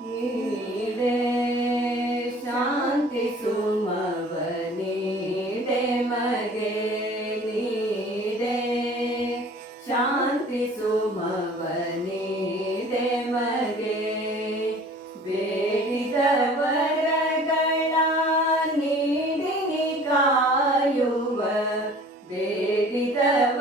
ीरे शान्ति सुमवनि दे मगे नीरे शान्ति सुमवनि दे मगे। वेदव गणानिकायुग वेदितव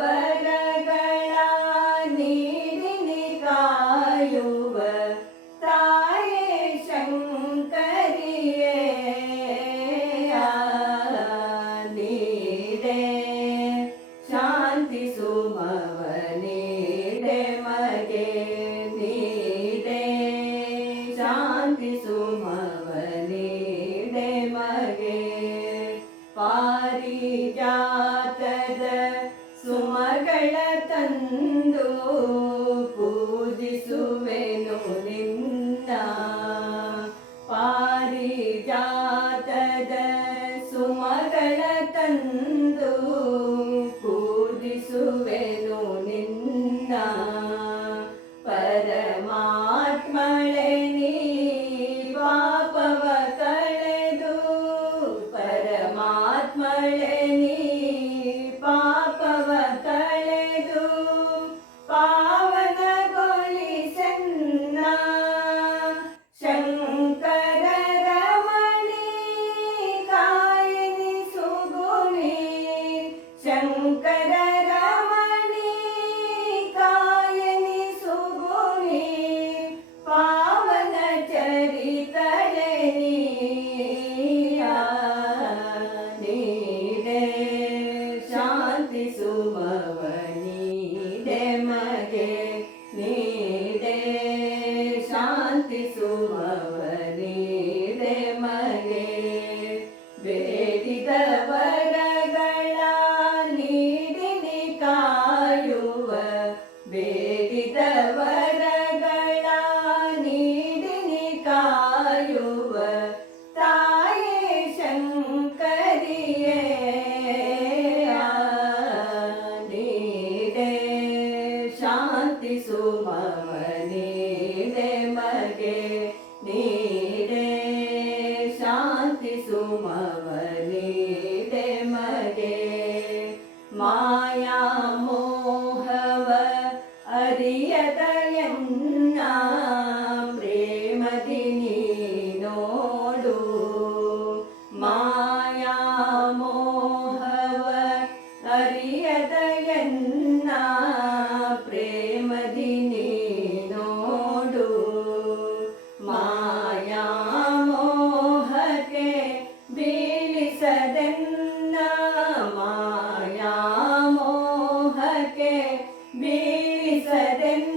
ಸುಮವನೇ ಮನೆ ಬೇಡಿದ ವರಗಳ ನೀಡಿನಿ ಕಾಯುವ. ಬೇಡಿದ ವರಗಳ ನೀಡಿನಿ ಕಾಯುವ. ತಾಯೇ ಶಂಕರಿಯೇ ನೀಡೆ ಶಾಂತಿಸು Sudden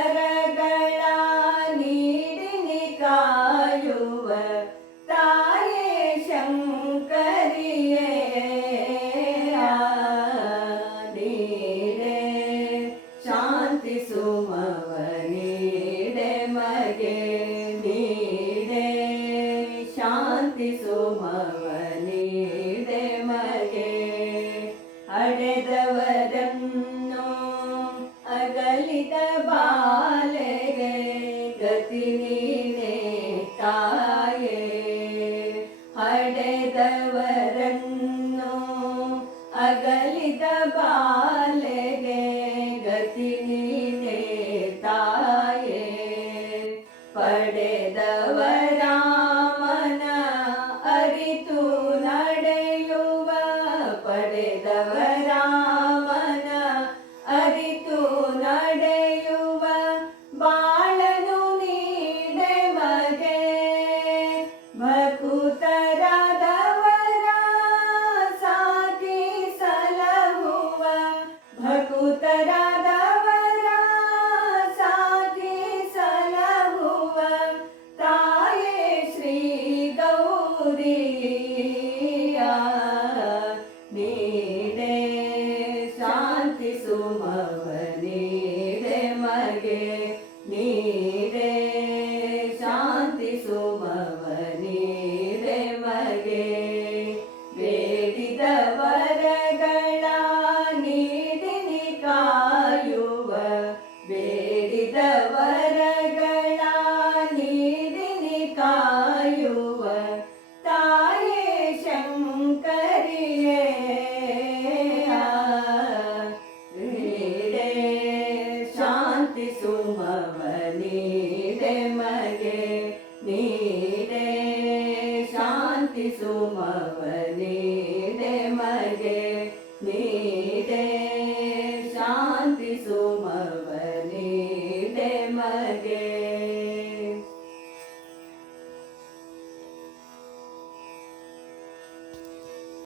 ಪಡೆದವರಾ சுமவ